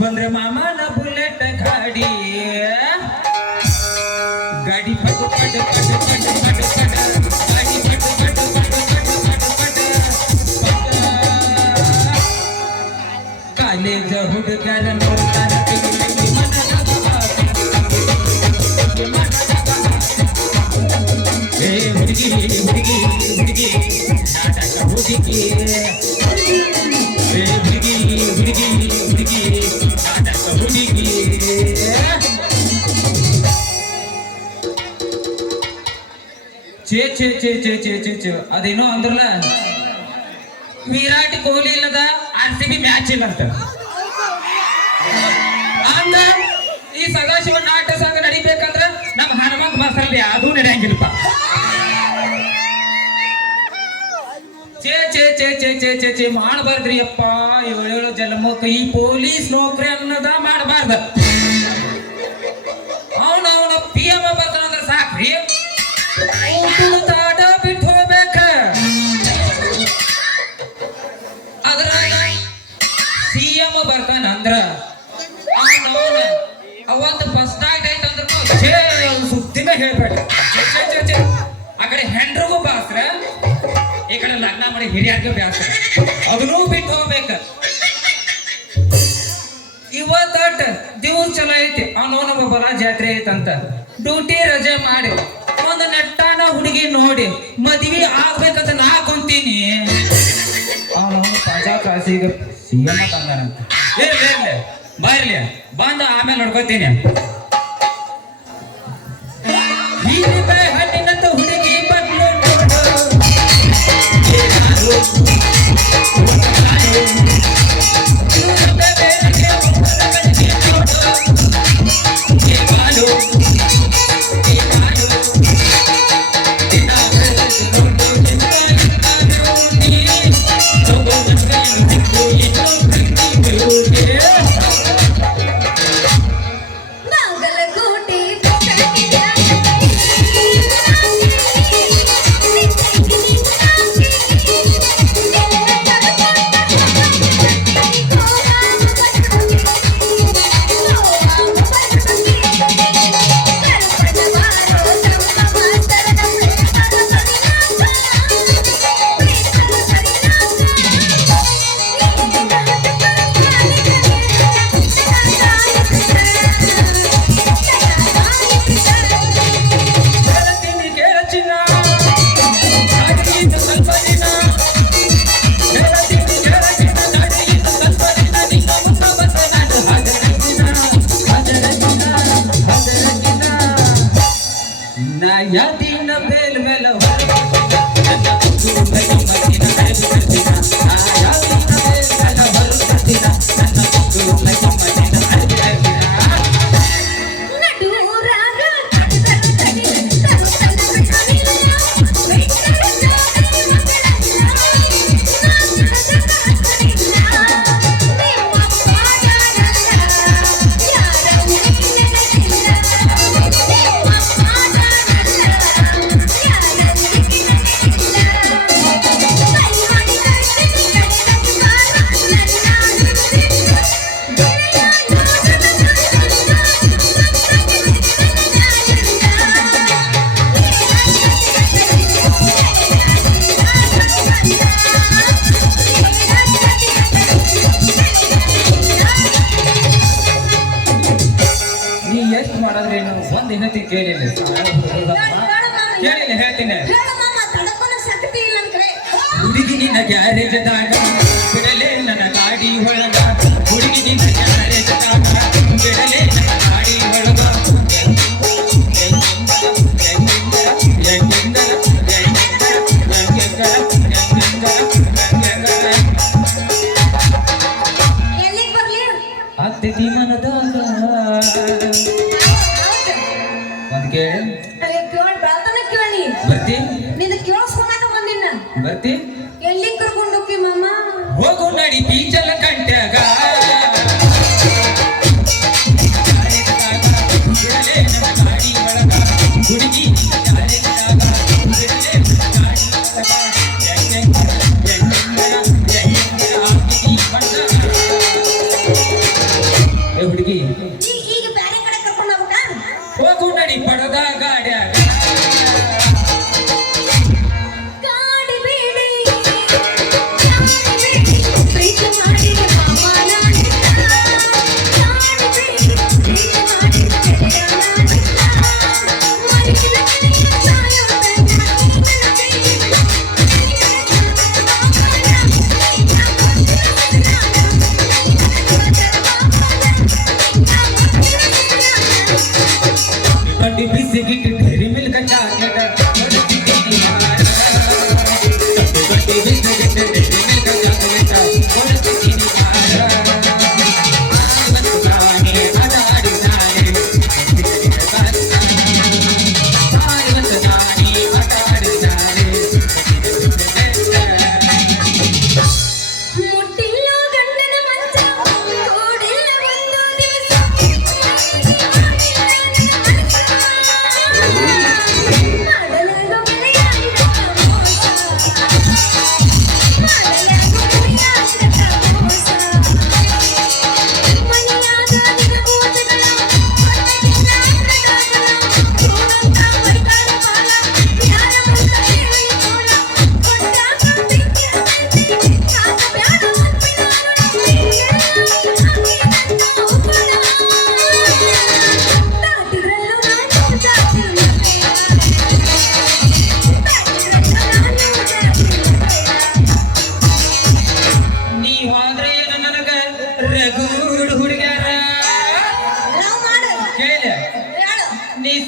ಬಂದ್ರೆ ಮಾಮನ ಬುಲೆಟ್ ಗಾಡಿ ಗಾಡಿ ಪಟ್ಟು ಪಟ್ಟು ಪಟ್ಟು ಪಟ್ಟು ಪಟ್ಟು ಪಟ್ಟು ಗಾಡಿ ಪಟ್ಟು ಪಟ್ಟು ಪಟ್ಟು ಪಟ್ಟು ಪಟ್ಟು ಪಟ್ಟು ಕಾಲೇಜ ಹುಡುಗರ ನೋಡ್ತಾರ ಹುಡುಗಿ ಹುಡುಗಿ ಹುಡುಗಿ ನಾಟಕ ಹುಡುಗಿ ಹುಡುಗಿ ಹುಡುಗಿ ಹುಡುಗಿ ನಾಟಕ ಹುಡುಗಿ ಚೇ ಅದೇನೋ ಅಂದ್ರಲ್ಲ ವಿರಾಟ್ ಕೊಹ್ಲಿ ಇಲ್ಲದ RCB ಮ್ಯಾಚ್ ಇಲ್ಲ ಅಂತ ಅಂದ ಈ ಸದಾಶಿವ ನಾಟ್ಯ ಸಂಘ ನಡಿಬೇಕಂದ್ರ ನಮ್ಮ ಹನುಮಂತ ಮಾಸ್ತರಲ್ಲಿ ಯಾವ್ದೂ ನಡೆಯಂಗಿಲ್ಲಪ್ಪ. ಚೇ ಮಾಡಬಾರ್ದ್ರಿ ಅಪ್ಪ. ಏಳೇಳು ಜನ್ಮಕ್ಕೆ ಈ ಪೊಲೀಸ್ ನೌಕರಿ ಅನ್ನೋದ ಮಾಡಬಾರ್ದ. ಅವನ PM ಬರ್ತಾನಂದ್ರ ಸಾಕ್ರಿ, ತಾಟ ಬಿಟ್ಟು ಹೋಗ್ಬೇಕ. ಅದ್ರಾಗ CM ಬರ್ತಾನಂದ್ರ ಅವತ್ತು ಫಸ್ಟ್ ನೈಟ್ ಐತಂದ್ರ ಸುದ್ದಿನ ಹೇಳ್ಬೇಕ. ಆ ಕಡೆ ಹೆಂಡ್ರಿಗೂ ಬಾಸ್ರ, ಈ ಕಡೆ ಲಗ್ನ ಮಾಡಿ ಹಿರಿಯರ್ಗೂ ಬ್ಯಾಸ್ರ, ಅದನ್ನೂ ಬಿಟ್ಟು ಹೋಗ್ಬೇಕ. ಇವತ್ತ ದಿವಸ ಚಲೋ ಐತಿ, ಅವನವನ ಬರ ಜಾತ್ರೆ ಐತಂತ ಡ್ಯೂಟಿ ರಜೆ ಮಾಡಿ ಒಂದು ನೆಟ್ಟಾನ ಹುಡುಗಿ ನೋಡಿ ಮದ್ವಿ ಆಗ್ಬೇಕಂತ ನಾ ಕೊಂತೀನಿ. ಅವನವನು ಪಂಜಾ ಕ್ಲಾಸಿಗೆ CM ತಂದಾನಂತ. ಬಾರ್ಲಿ ಬಂದ ಆಮೇಲೆ ನೋಡ್ಕೋತೀನಿ. ಹಣ್ಣಿನಂತ ಹುಡುಗಿ ಬಂದ್ಲು ಯಾದಿನ ಬೇಲ್ ಮೇಲ ಒಂದ್ ಹೆಂಡತಿ ಕೇಳಿಲ್ಲ ಹೇಳ್ತೀನಿ. ಹುಡುಗಿ ನಿನ್ನ ಗ್ಯಾರೇಜದಾಗ ಬಿಡಲೇ ನನ್ನ ಗಾಡಿ ಒಳಗ, ಹುಡುಗಿ ನಿನ್ನ ಗ್ಯಾರೇಜದಾಗ ಬಿಡಲೇ ನನ್ನ ಗಾಡಿ ಒಳಗ. ಆಗ್ತೈತಿ ಮನದಾಗ ಬರ್ತಿ ಎಲ್ಲಿ ಕರ್ಕೊಂಡು ಹೋಗಿ ಮಾಮ? ಹೋಗು ನಡಿ ಬೀಚಲ್ಲ ಕಂಟ್ಯಾಗ ಗಾಡಿ ಒಳಗ ಹುಡುಗಿ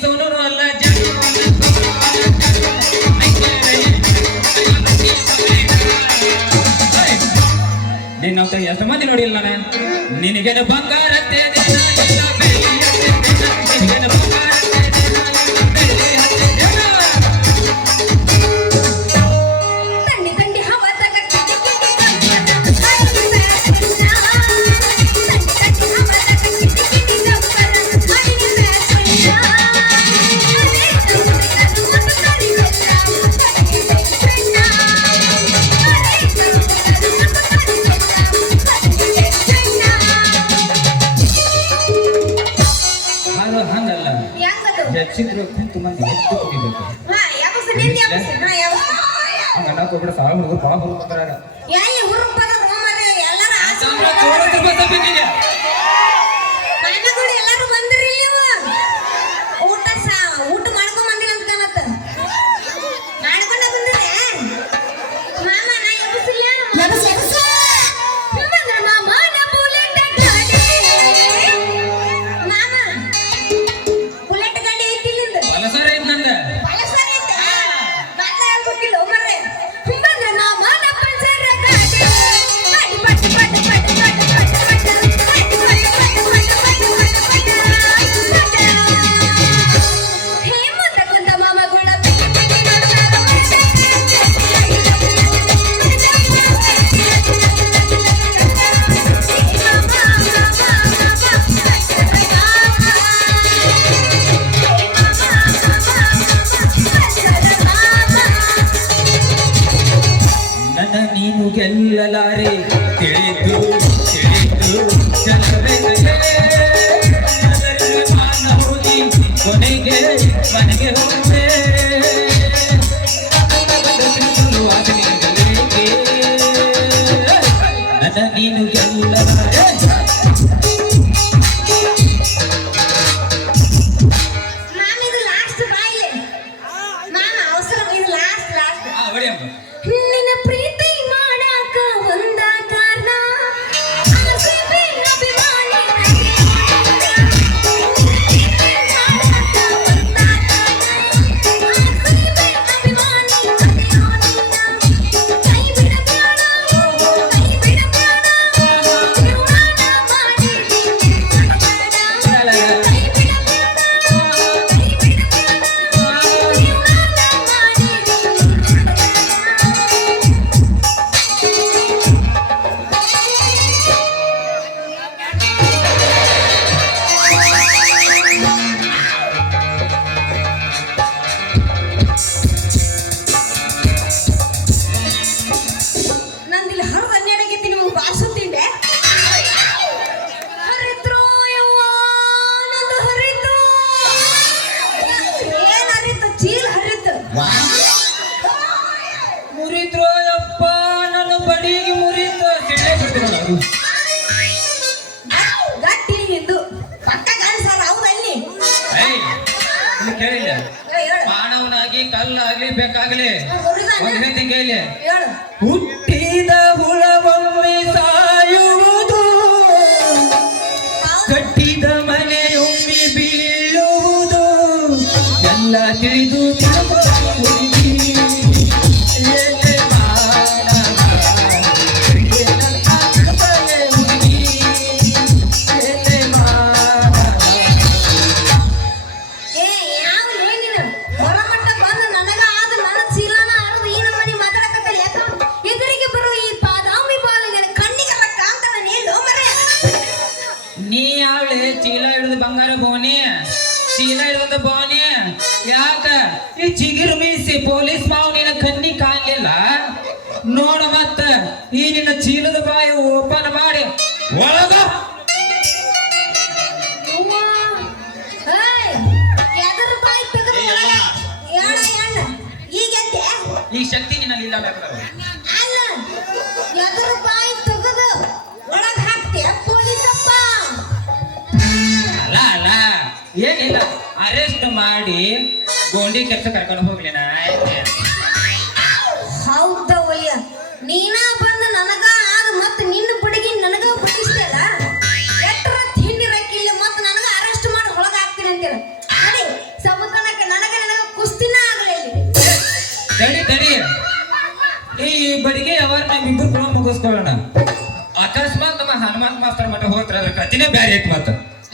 ಸೋನು ಅಲ್ಲ ನಿನ್ನಂತ ಎಷ್ಟು ಮಂದಿ ನೋಡಿಲ್ಲ ನಾನು ನಿನಗೇನ ಬಂಗಾರತ್ತೆ ಹಂಗಲ್ಲ ಹೆಚ್ಚಿದ್ರು ಕುಂತು ಮಂದಿ ಹೆಚ್ಚು ಕುಡಿಬೇಕು ಹಂಗ ಕೂಡ ಸಾಲ ಹುಡುಗರು ಭಾಳ ಹುಡುಕ್ತಾರ ಊಟ ಮಾಡ್ಕೊಂಡ್ ಬಂದಿಲ್ಲ ಅಂತ ಕಾಣತ್ತ ಮಾಡ್ಕೊಂಡ ಬಂದ್ರೆ ಮಾಮ ನಾ ಎಬ್ಬಿಸಿಲ್ಲ ಮಾಮ ನಾ ಬುಲೆಟ್ ಗಾಡಿ ಮಾಮ ಬುಲೆಟ್ ಗಾಡಿ ಐತಿ ಇಲ್ಲಿಂದ ಬಲಸರ ಐತ್ ನಂದ ಪಲ್ಸರ್ ಐತಿ ಗಾಡಿ ಹೇಳ್ಬೇಕಿಲ್ಲ ಮರ್ರೆ ಬಂದ್ರೆ ಮಾಮ ನಾ ಪಲ್ಸರ್ ಗಾಡಿ ಪಟ್ಟಿ ಪಟ್ಟಿ ಪಟ್ಟಿ ಪಟ್ಟಿ ಪಟ್ಟಿ ನನ್ನ ನೀನು ಗೆಲ್ಲಲಾರೆ ತಿಳಿದು ತಿಳಿದು ಮಾನ ಹೋಗಿ ಕೊನೆಗೆ ಮನೆಗೆ ಹೋದೆ ನನ್ನ ನೀನು ಗೆಲ್ಲಲಾರೆ ನಿನ್ನ ಪ್ರೀತಿ ಮಾಡಾಕ ಒಂದ ಕಾರಣ ಆಸೆ ಅಭಿಮಾನಿ ನಂದಿಲ್ಲಿ ಹರಿದು ಹನ್ನೆರಡಾಗೈತಿ ನಿಮ್ಗೆ ಬಾರಿಸುತ್ತೀಂಡೆ ಹರಿತ್ರು ಯವ್ವ ನಂದು ಹರಿತು ಏನ್ ಹರಿತು ಚೀಲ ಹರಿತು ಮುರಿದ್ರು ಯಪ್ಪ ನನ್ನ ಬಡಿಗೆ ಮುರಿತು ಸಿಳ್ಳೆ ಬಿಡ್ತೀನಿ ಗಟ್ಟಿ ಹಿಂದು ಪಕ್ಕ ಕಾಣಿಸಾರ ಹೌದಲ್ಲಿ ಕೇಳಿಲ್ಲ ಹೇಳು ಮಾನವನಾಗಿ ಕಲ್ಲಾಗ್ಲಿ ಬೇಕಾಗ್ಲಿ ಮುರಿದಾನ ಒಂದ್ ರೀತಿ ಕೇಳಿ ಹೇಳು ಹುಟ್ಟಿದ ಹುಳವೊಮ್ಮೆ ಸಾಯುವುದು ಕಟ್ಟಿದ ಮನೆಯೊಮ್ಮೆ ಬೀಳುವುದು ಎಲ್ಲ ತಿಳಿದು ಹುಡುಗಿ ಎಲೆ ಮಾನವ, ಎಲೆ ಹುಡುಗಿ, ಎಲೆ ಮಾನವ. ಏ ಯಾವ ನೀನು ಹೊರಮಟ್ಟ ಬಂದು ನನಗ ಆದ ನನ್ನ ಚೀಲನ ಹರಿದು ಈ ನಮ್ಮನಿ ಮಾತಾಡಕತ್ತಲ್ಲ ಯಾಕ ಎದುರಿಗೆ ಬರೋ ಈ ಬಾದಾಮಿ ಬಾಲ ನನ್ನ ಕಣ್ಣಿಗೆ ರಕ್ಕ ಅಂತ ನಾನು ಹೇಳೋ ಮರೆ ನೀ ಯಾವಳೆ ಚೀಲ ಹಿಡಿದು ಬಂಗಾರ ಬೋನಿ ಚೀಲ ಹಿಡಿದ ಬೋನಿ ಯಾಕ ಈ ಚಿಗಿರು ಮೀಸಿ ಪೊಲೀಸ್ ಮಾವು ನಿನ್ನ ಕಣ್ಣಿ ಕಾಣಲಿಲ್ಲ ನೋಡ ಮತ್ತ ಈ ನಿನ್ನ ಚೀಲದ ಬಾಯಿ ಓಪನ್ ಮಾಡಿ ಒಳಗ ಎದರ ಬಾಯಿ ತೆಗೆದು ಹೇಳ ಹೇಳ ಈಗ ಎದ್ದೆ ಈ ಶಕ್ತಿ ನಿನ್ನಲ್ಲಿ ಇಲ್ಲ ಬೇಕಾದ್ರೆ. ಅಲ್ಲ ಎದರ ಬಾಯಿ ತೆಗೆದು ಒಳಗ ಹಾಕ್ತೆ ಪೊಲೀಸಪ್ಪ ಅಲ್ಲ ಅಲ್ಲ ಏನಿಲ್ಲ ಅರೆಸ್ಟ್ ಮಾಡಿ ಗೋಂಡಿ ಕೆಲಸ ಕರ್ಕೊಂಡು ಹೋಗ್ಲಿ ನಾ ಹೌದ ಒಯ್ಯ ನೀನ ಬಂದು ನನಗ ಆದ ಮತ್ತೆ ನಿನ್ನ ಬಡಿಗೆ ನನಗ ಬಡಿಸ್ತೇಲ್ಲ ಎಟ್ಟರ ತಿಂಡಿ ರಕ್ಕಿಲ್ಲ ಮತ್ತೆ ನನಗ ಅರೆಸ್ಟ್ ಮಾಡಿ ಒಳಗ ಹಾಕ್ತೀನಿ ಅಂತೀರ ಅದೇ ಸವ ಅಕಸ್ಮಾತ್ ನಮ್ಮ ಹನುಮಂತ ಮಾಸ್ತರ್ ಮಠ ಹೋಗ್ತಾರ ಅದ್ರ ಕತಿನೇ ಬ್ಯಾರೆ ಐತಿ ಮತ್ತ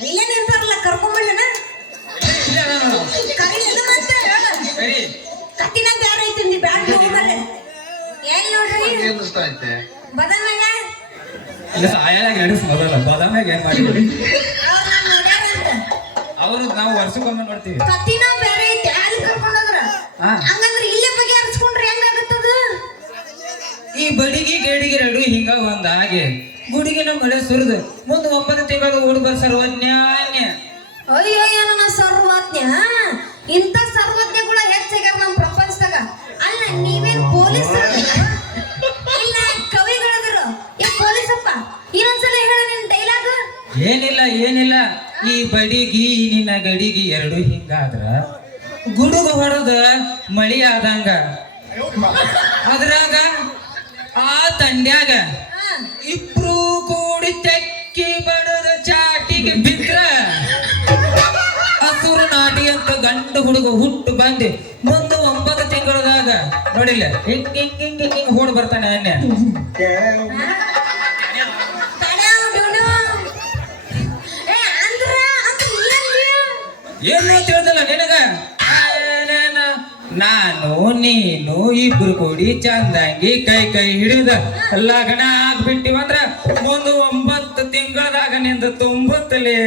ಇಲ್ಲೇ ನಿಂತಾರಲ್ಲ ಕರ್ಕೊಂಬಳ್ಳನ ಇಲ್ಲ ನಾನು ಕರಿಲಿಲ್ಲ ಮತ್ತೆ ಹೇಳ ಸರಿ ಕತ್ತಿನ ಬ್ಯಾರೆ ಐತಿ ನೀ ಬ್ಯಾಡ ಹೋಗ್ಬರ್ರಿ ಏನ್ ನೋಡ್ರಿ ಬದಲಾಗ ಇಲ್ಲ ಸಾಯಾಗಿ ನಡೆಸ್ ಮೊದಲ ಬಾದಾಮ್ಯಾಗ ಏನ್ ಮಾಡಿದ್ರಿ ಅವ್ರ ನಾನು ನೋಡ್ಯಾರಂತ ಅವ್ರು ನಾವು ವರ್ಷಕ್ಕೊಮ್ಮೆ ನೋಡ್ತೀವಿ ಕತ್ತಿನ ಬ್ಯಾರೆ ಐತಿ ಅಲ್ಲಿ ಕರ್ಕೊಂಡೋದ್ರ ಹಾ. ಹಂಗಂದ್ರೆ ಇಲ್ಲೇ ಬಗೆ ಹರಿಸ್ಕೊಂಡ್ರೆ ಹೆಂಗಾಗುತ್ತದ ಈ ಬಡಿಗೆ ಗೇಡಿಗೆ ಎರಡು ಹಿಂಗ ಒಂದ್ ಹಾಗೆ ಗುಡಿಗಿನ ಮಳೆ ಸುರಿದು ಮುಂದೆ 9 ತಿಂಗಳ ಹುಡುಗ ಸರ್ವಜ್ಞಾನ್ಯ ಅಯ್ಯೋ ನನ್ನ ಸರ್ವಜ್ಞ ಇಂಥ ಸರ್ವಜ್ಞಗಳ ಹೆಚ್ಚಾಗ್ಯಾರ ನಮ್ಮ ಪ್ರಪಂಚದಾಗ ಅಲ್ಲ ನೀವೇನ್ ಪೊಲೀಸ್ ಇಲ್ಲ ಕವಿಗಳದ್ರು ಏ ಪೊಲೀಸಪ್ಪ ಇನ್ನೊಂದ್ಸಲ ಹೇಳ ನಿನ್ ಡೈಲಾಗ್ ಏನಿಲ್ಲ ಈ ಬಡಿಗಿ ನಿನ್ನ ಗಡಿಗಿ ಎರಡು ಹಿಂಗಾದ್ರ ಗುಡುಗ ಹೊಡೆದ ಮಳಿ ಆದಂಗ ಅದ್ರಾಗ ಆ ತಂಡ್ಯಾಗ ಇಬ್ರು ಕೂಡಿ ತೆಕ್ಕಿ ಬಡದ ಚಾಟಿಗೆ ಬಿದ್ರ ಹಸುರು ನಾಟಿ ಅಂತ ಗಂಡು ಹುಡುಗ ಹುಟ್ಟು ಬಂದು ಮುಂದೆ 9 ತಿಂಗಳದಾಗ ನೋಡಿಲ್ಲ ಹಿಂಗ್ ಹಿಂಗ್ ಹಿಂಗ್ ಹಿಂಗ್ ಹಿಂಗ್ ಓಡ್ ಬರ್ತಾನೆ ಅನ್ನೆ ಏನು ತಿಳಿದಲ್ಲ ನಿನಗ ನಾನು ನೀನು ಇಬ್ರು ಕೂಡಿ ಚಂದಂಗಿ ಕೈ ಹಿಡಿದ ಲಗ್ನ ಆಗ್ಬಿಟ್ಟಿವಂದ್ರ ಮುಂದೆ 9 ತಿಂಗಳದಾಗ ನಿಂದ ತುಂಬುತ್ತಲೇ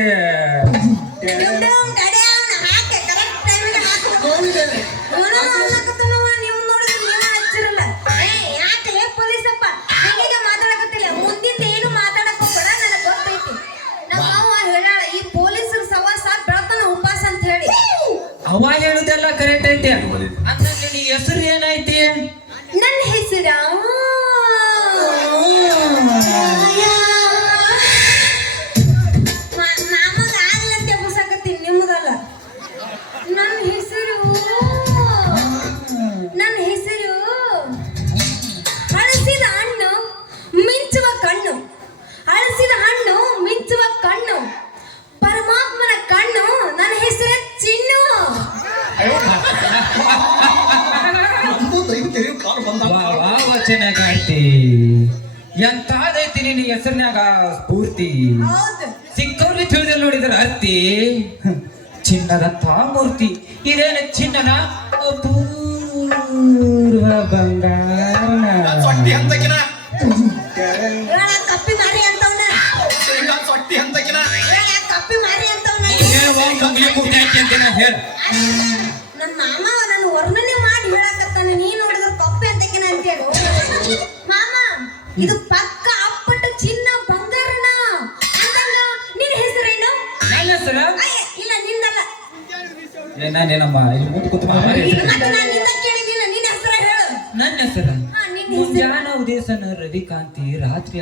ಅವ ಹೇಳುದೆಲ್ಲ ಕರೆಕ್ಟ್ ಐತಿ ಅಂದ್ರೆ ನಿನ್ನ ಹೆಸರು ಏನೈತಿ ನನ್ನ ಹೆಸರ ನಮಗ ಆಗ್ಲಂತೆ ಬುಸಾಕತ್ತೀನಿ ನಿಮ್ಗಲ್ಲ ನನ್ನ ಹೆಸರು ಹಳಸಿದ ಹಣ್ಣು ಮಿಂಚುವ ಕಣ್ಣು ಹಳಸಿದ ಹಣ್ಣು ಮಿಂಚುವ ಕಣ್ಣು ಪರಮಾತ್ಮನ ಕಣ್ಣು ನನ್ನ ಹೆಸರು ಚಿನ್ನು ಚೆನ್ನಾಗೈತಿ ಎಂತಾದೈತಿ ನಿನ್ನ ಹೆಸರಿನಾಗ ಸ್ಫೂರ್ತಿ ಹೌದು ಸಿಕ್ಕವ್ರಿಗೆ ತಿಳಿದಲ್ಲಿ ನೋಡಿದ್ರ ಅರ್ತಿ ಚಿನ್ನದಂತ ಮೂರ್ತಿ ಇದೇನ ಚಿನ್ನನ ಅಪೂರ್ವ ಬಂಗಾರನ ಕಪ್ಪಿ ಮಾರಿ ಅಂತವನ ಕಪ್ಪಿ ಮಾರಿ ಅಂತವನ ಹೇಳ ನನ್ನ ಮಾಮ ನನ್ನ ವರ್ಣನೆ ಮಾಡಿ ಹೇಳಕತ್ತಾನೆ ನೀ ನೋಡಿದ್ರ ಕಪ್ಪೆ ಅಂತಕಿನ ಅಂತೇಳಿ ಮಾಮ ಇದು ಪಕ್ಕ ಅಪ್ಪಟ ಚಿನ್ನ ಬಂಗಾರನ ಅಂತಲ್ಲ ನಿನ್ನ ಹೆಸರೇನು ನನ್ನ ಹೆಸರು ಇಲ್ಲ ನಿಂದಲ್ಲ ನಾನೇನಮ್ಮ ಇಲ್ಲಿ ಮುಂದೆ ಕೂತು ಮತ್ತೆ ನಾನು ನಿಂದ ಕೇಳಿದಿಲ್ಲ ನಿನ್ನ ಹೆಸರ ಹೇಳು ನನ್ನ ಹೆಸರು ಹಾ ನಿನ್ನ ಹೆಸರು ಮುಂಜಾನ ಉದೇಶನ ರವಿಕಾಂತಿ ರಾತ್ರಿ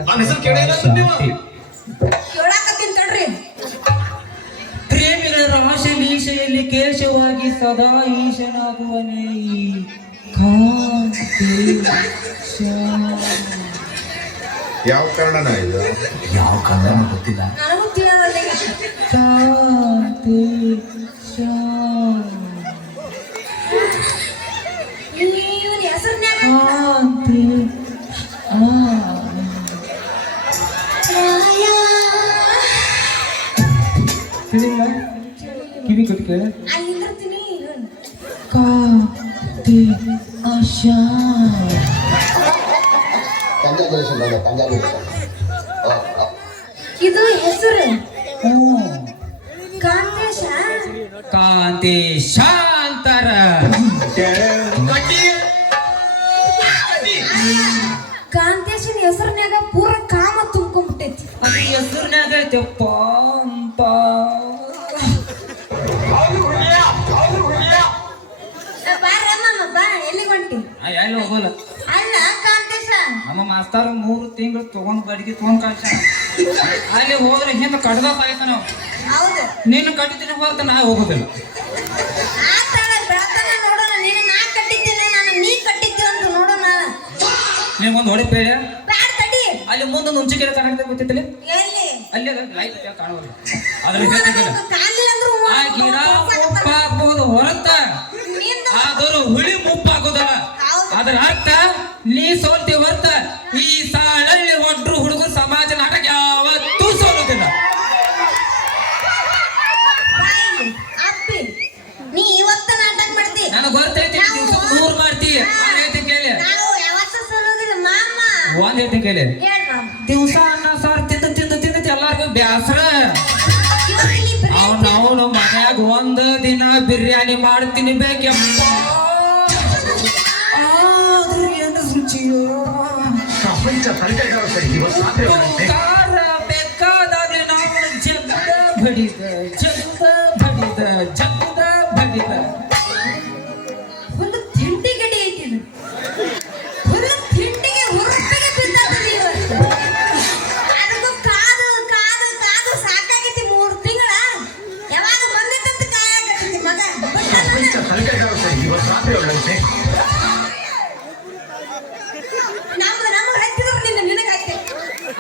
ಕೇಳಾಕತ್ತೀನಿ ತಡ್ರಿ ಪ್ರೇಮಿಗಳ ರಾಶಿ ಈಶೆಯಲ್ಲಿ ಕೇಶವಾಗಿ ಸದಾ ಈಶನಾಗುವನೇ ಈ ಕಾಂತಿ ಯಾವ ಕನ್ನಡನ ಇದು ಯಾವ ಕನ್ನಡ ಗೊತ್ತಿಲ್ಲ. ನನಗೂ ತಿಳಿಯವಲ್ಲ ಕಾಂತಿ ಇವನ ಹೆಸರ್ನ್ಯಾಗ ಕಾಂತಿ ತಿಳಿಲ್ಲ ಕಿವಿ ಕೊಟ್ಟು ಕೇಳ ಅಲ್ಲಿ ನಿಂದಿರ್ತೀನಿ ಕಾಂತಿ ಆಶಾ ಇದು ಹೆಸರು ಕಾಂತೇಶ ಕಾಂತಿ ಶಾಂತರ ಕಾಂತೇಶನ ಹೆಸರ್ನ್ಯಾಗ ಪೂರ ಕಾಮ ತುಂಬ್ಕೊಂಡ್ಬಿಟ್ಟೈತಿ ಅದು ಹೆಸರಿನಾಗ ಐತೆಪ್ಪ ಅಂತ ಬಾರಮ್ಮ ಬಾ ಎಲ್ಲಿ ಹೊಂಟಿ ಎಲ್ಲಿ ಹೋಗೋಲ್ಲ ಅಲ್ಲ ಕಾಂತೇಶ ನಮ್ಮ ಮಾಸ್ತಾರ 3 ತಿಂಗಳು ತಗೊಂಡ್ ಗಡಿಗೆ ತಗೊಂಡ್ ಕಳ್ಸ ಅಲ್ಲಿ ಹೋದ್ರೆ ಹಿಂದೆ ಕಡ್ದ ಸಾಯ್ತ ನಾವು ಹೌದು ನಿನ್ನ ಕಟ್ಟಿದ್ದೀನಿ ಹೊರತ ನಾ ಹೋಗೋದಿಲ್ಲ ಆತಾಳ ಬೆಳತನ ನೋಡೋಣ ನೀನು ನಾ ಕಟ್ಟಿದ್ದೇನೆ ನಾನು ನೀ ಕಟ್ಟಿದ್ದೆ ಅಂತ ನೋಡೋಣ ನಿಮ್ಗೊಂದು ಹೊಡೆ ಬೇಡ ಬ್ಯಾಡ ತಡಿ ಅಲ್ಲಿ ಮುಂದೊಂದು ಹುಂಚಿಕೆರೆ ಕಾಣಕ್ಕೆ ಗೊತ್ತಿತ್ತಲ್ಲ ಎಲ್ಲಿ ಅಲ್ಲಿ ಲೈಟ್ ಕಾಣೋದಿಲ್ಲ ಅದ್ರ ಹೇಳ್ತಿದ್ದಿಲ್ಲ ಕಾಲಿ ಅಂದ್ರು ಆ ಗಿಡ ಮುಪ್ಪಾಗಬಹುದು ಹೊರತ ಆದರೂ ಹುಳಿ ಮುಪ್ಪಾಗೋದಲ್ಲ ಹೌದು. ಅದರ ಅರ್ಥ ನೀ ಸೋಲ್ತಿ ಹೊರತ ಈ ಸಾಳಲ್ಲಿ ಒಡ್ಡು ಕೇಳಿ ಹೇಳ್ ಮಾಮ. ದಿವಸ ಅನ್ನ ಸಾರು ತಿಂದು ತಿಂದು ತಿಂದು ಎಲ್ಲಾರ್ಗು ಬ್ಯಾಸರ ಇವಾಗ ಇಲ್ಲಿ ಬರೀ ನಾವು ಮನ್ಯಾಗ ಒಂದ್ ದಿನ ಬಿರಿಯಾನಿ ಮಾಡ್ತೀನಿ ಬೇಕಪ್ಪ ಆದ್ರೂ ಏನು ರುಚಿಯೋ ಪ್ರಪಂಚ ತಲೆಕೆಳಗಾವ ಸರಿ ಇವತ್ತು ರಾತ್ರಿ ಒಳಗಂತೆ. ಖಾರ ಬೇಕಾದಾಗ್ಲಿ ನಾವು ಜಗದ ಬಡಿದ ಒಂದು ತಿಂಡಿ ಗಡಿ ಐತಿ ಇದು. ಒಂದು ತಿಂಡಿಗೆ ಹುರುಪಿಗೆ ಬಿದ್ದಾತದೆ ಇವತ್ತು. ಅದಕ್ಕೂ ಕಾದು ಕಾದು ಕಾದು ಸಾಕಾಗೈತಿ 3 ತಿಂಗಳ. ಯಾವಾಗ ಬಂದೈತಂತ ಕಾಯಾಗತ್ತೈತಿ ಮಗ. ಪ್ರಪಂಚ ತಲೆಕೆಳಗಾವ ಸರಿ ಇವತ್ತು ರಾತ್ರಿ ಒಳಗಂತೆ. ನಮ್ಮ ಹಚ್ಚಿದ್ರು ನಿನಗೆ ಹಾಕ್ತೆ.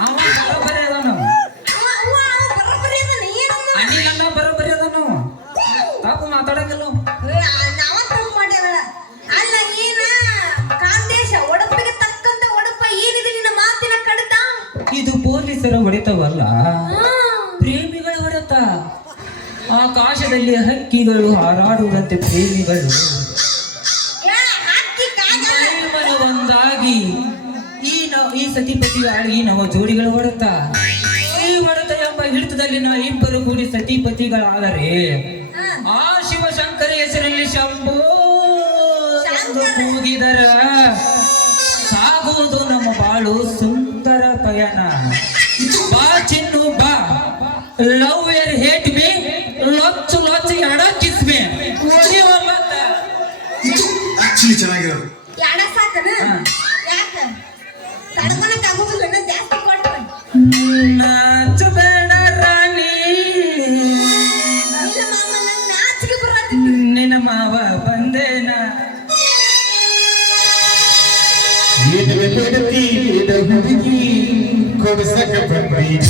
ಅವ ಬರೋಬ್ಬರಿ ಅದ ನಾವು ಅವ ಬರೋಬ್ಬರಿ ಅದನ್ನ ಏನಂದ? ಅನಿಲನ್ನ ಬರೋಬ್ಬರಿ ಅದ ನಾವು ತಪ್ಪು ಮಾತಾಡಂಗಿಲ್ಲ ನಾವ ತಪ್ಪು ಮಾಡ್ಯಾರ. ಅಲ್ಲ ಏನ ಕಾಂತೇಶ ಒಡಪಿಗೆ ತಕ್ಕಂತ ಒಡಪ ಏನಿದೆ ನಿನ್ನ ಮಾತಿನ ಕಡತ? ಇದು ಪೊಲೀಸರ ಹೊಡೆತವಲ್ಲ ಹಾ. ಪ್ರೇಮಿಗಳ ಹೊಡೆತ ಆಕಾಶದಲ್ಲಿ ಹಕ್ಕಿಗಳು ಹಾರಾಡುವಂತೆ ಪ್ರೇಮಿಗಳು ಹಾಕಿ ಕಾಗ ಪ್ರೇಮನ ಒಂದಾಗಿ ಈ ಸತಿಪತಿ ಆಡಿ ನವ ಜೋಡಿಗಳ ಹೊಡೆತ ಈ ಹೊಡೆತ ಎಂಬ ಹಿಡಿತದಲ್ಲಿ ನಾವು ಇಬ್ಬರು ಕೂಡಿ ಸತಿಪತಿಗಳಾದರೆ ಆ ಶಿವಶಂಕರ ಹೆಸರಲ್ಲಿ ಶಂಭೋ ಎಂದು ಕೂಗಿದರ ಸಾಗುವುದು ನಮ್ಮ ಬಾಳು ಸುಂದರ ಪಯಣ ಬಾ ಚಿನ್ನು ಬಾ ಲವ್ ಯರ್ ಹೇಟ್ ಮೀ ಲೊಚ್ಚು ಲೊಚ್ಚು ಎಡ ಕಿಸ್ ಮೀ ಒಲಿಯುವ ಮತ್ತ ಆಕ್ಚುಲಿ ಚೆನ್ನಾಗಿರೋದು. ಎಡ ಸಾಕನ? ಯಾಕ ತಡ್ಕೊಳಕ್ ಆಗೋದಿಲ್ಲ ಇನ್ನ ಜಾಸ್ತಿ ಕೊಟ್ಟು. ನಾಚು ಬೇಡ ರಾಣಿ ಇಲ್ಲ ಮಾಮ ನಂಗೆ ನಾಚಿಕೆ ಬರತ್ತಿತ್ತು. ನಿನ್ನ ಮಾವ ಬಂದೇನ ಹುಡುಗಿ ಕೊಡಿಸಕ ಬಂದೀಗ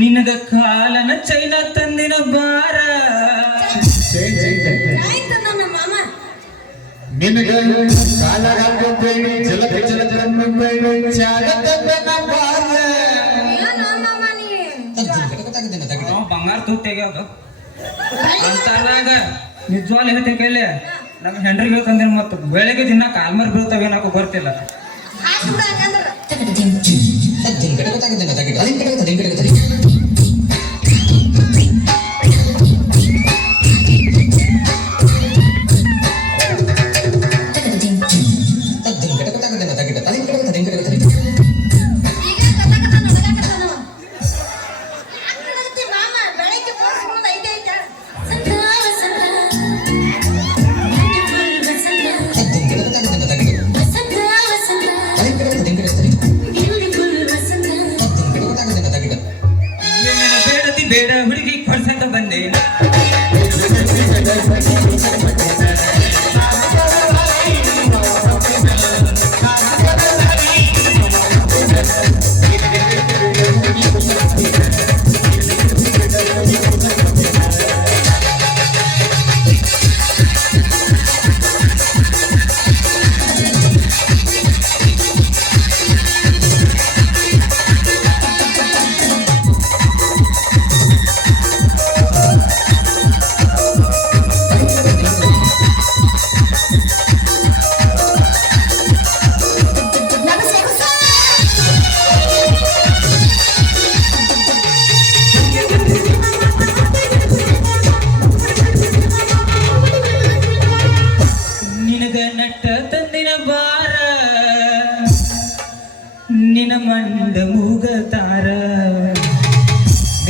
ನಿನಗ ಕಾಲನ ಚೈನ ತಂದಿನ ಬಾರ ಆಯ್ತು ನನ್ನ ಮಾಮ. ನಿನಗ ಕಾಲ ಹಾಕಬೇಡಿ ಜಲಕ ಜಲ ಜಲಬೇಡಿ ಚಾಗತನ ಬಾರ ಏನೋ ಮಾಮ ನೀ ನಾವು ಬಂಗಾರ ತುಟ್ಟಿಗ್ಯಾವ್ದು ಅಂತಾಗ ನಿಜವಾಗ್ಲೂ ಹೇಳ್ತೀನಿ ಕೇಳಿ ನಮ್ಮ ಹೆಂಡ್ರಿಗೆ ಹೇಳ್ಕಂದ್ರೆ ಮತ್ತು ಬೆಳಗ್ಗೆ ದಿನ ಕಾಲ್ಮರ್ ಬೀಳ್ತಾವೆ నాకు ಗೊತ್ತಿಲ್ಲ ಹಾಕಿ ಬಿಡ ಹಂಗಂದ್ರ. ಈಗ ಕಥಾಕಥನ ನಗಕತ್ತಾನವ. ಯಾಕ್ ನಗತ್ತಿ ಮಾಮ? ಬೆಳಗ್ಗೆ ಪೋಸ್ಟ್ ಮುಂದೆ ಐತೆ ಐತೆ. ಬೇಡತಿ ಬೇಡ ಹುಡುಗಿ ಕೊಡ್ಸಕ ಬಂದೆ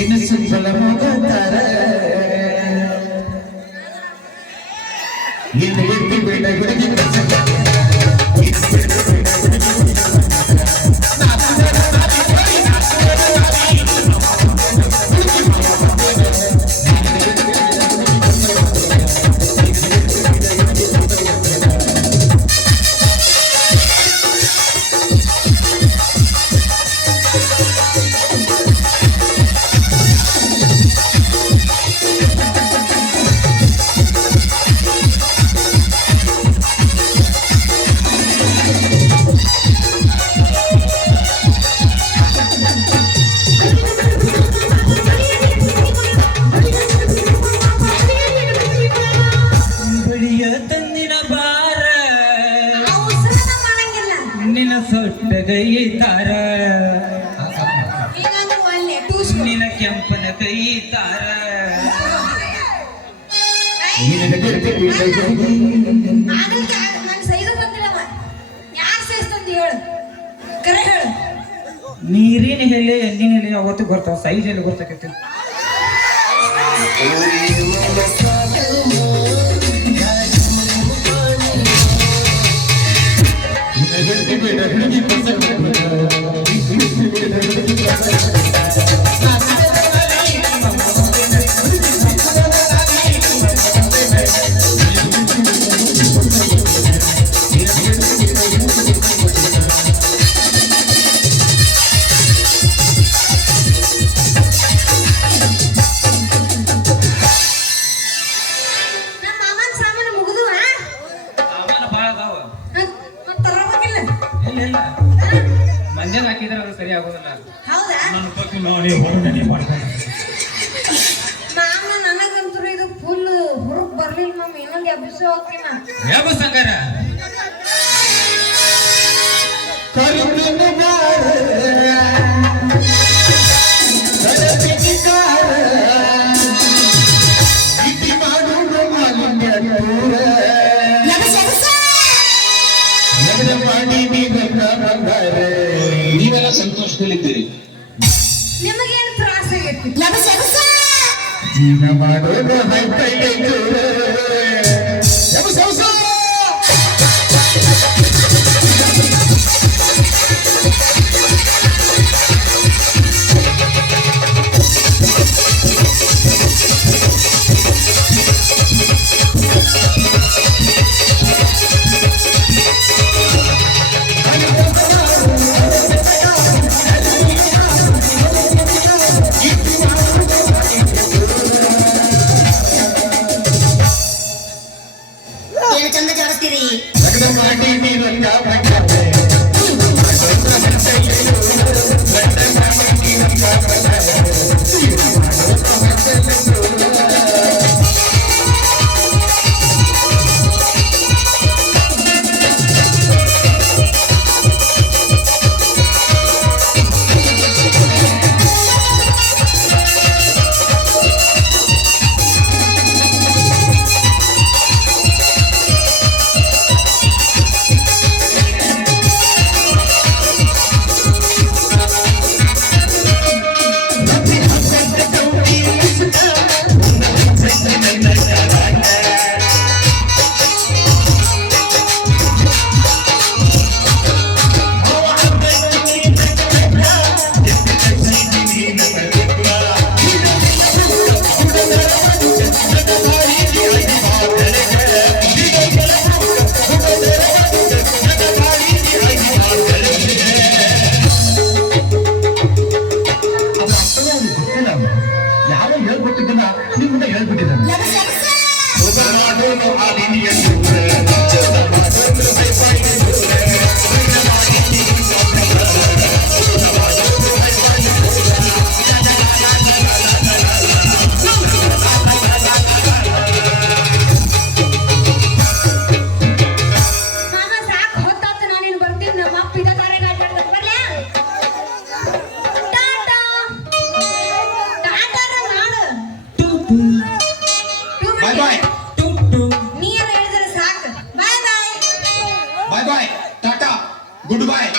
ನಿನ್ನ ಸುಂದರ ಮಗತಾರ ನಿನ್ನ ಎತ್ತಿ ಬೇಡ ಹುಡುಗಿ ಬಳಿಯ ತಂದಿನ ಬಾರ ಆ ಉಸಿರನ್ನ ಮಾಡಂಗಿಲ್ಲ ನಿನ್ನ ಸೊಟ್ಟಗೈ ತಾರ ಈಗಂದ್ರೆ ಒಳ್ಳೆ ಟೂಸ್ಕೊ ನಿನ್ನ ಕೆಂಪನ ಕೈ ತಾರ ನಾನು ಸೈಜ್ ಬಂದಿಲ್ಲವ ಯಾರು ಸೈಜ್ ತಂದು ಹೇಳು ಕರೆ ಹೇಳು ನೀರಿನ ಎಲೆ ಎಣ್ಣಿನ ಎಲೆ ಅವತ್ತು ಬರ್ತಾವ ಸೈಜ್ ಎಲ್ಲಿ ಗೊತ್ತಾಕೈತಿ ನಮ್ಮ ಮಾಮನ ಸಾಮಾನು ಮುಗಿದು ಸಾಮಾನ ಭಾಳ ಅದಾವ ಮತ್ತೆ ತರಬೇಕಿಲ್ಲ ಇಲ್ಲ ಇಲ್ಲ ಮಂಜಾಗ ಹಾಕಿದ್ರೆ ಅದು ಸರಿ ಆಗೋದಿಲ್ಲ ಹೌದಾ ನನ್ನ ಪಕ್ಕ ನೋಡಿ ಹೊರಗಡೆ ಮಾಡ್ಕೊಂಡು ಮಾಮ ನನಗಂತೂ ಇದು ಫುಲ್ ಹುರುಪ್ ಬರ್ಲಿಲ್ಲ ಮಾಮ ಇನ್ನೊಂದು ಎಬ್ಬಿಸಿ ಹೋಗ್ತೀನ ಯಾವ ಸಂಗಾರ ನೀವೆಲ್ಲ ಸಂತೋಷದಲ್ಲಿದ್ದೀರಿ ನಿಮಗೇನು ತ್ರಾಸ ಆಗೈತಿ ಜೀವ ಮಾಡೋದು ಏನು ಚಂದ ಜಾಡಿಸ್ತೀರಿ ಮಾಡಿ ನೀರಲ್ಲ ಯಾರೋ ಹೇಳ್ಕೊಟ್ಟಿದ್ದನ್ನ ನಿಮ್ಮ ಮುಂದೆ ಹೇಳ್ಬಿಟ್ಟಿದ್ದಾನೆ ಮಾಮ ಸಾಕು ಹೊತ್ತಾತು ನಾನಿನ್ ಬರ್ತೀನಿ ನಮ್ಮ ಅಪ್ಪ ಇದ ತಾರೆ ಗಾಡಿ ಬರ್ಲ್ಯಾ ಟಾಟಾ ಟಾಟಾರ ಮಾಡು ಬಾಯ್ ಬಾಯ್ ನೀರು ಹೇಳಿದ್ರೆ ಸಾಕು ಬಾಯ್ ಬಾಯ್ ಬಾಯ್ ಬಾಯ್ ಟಾಟಾ ಗುಡ್ ಬಾಯ್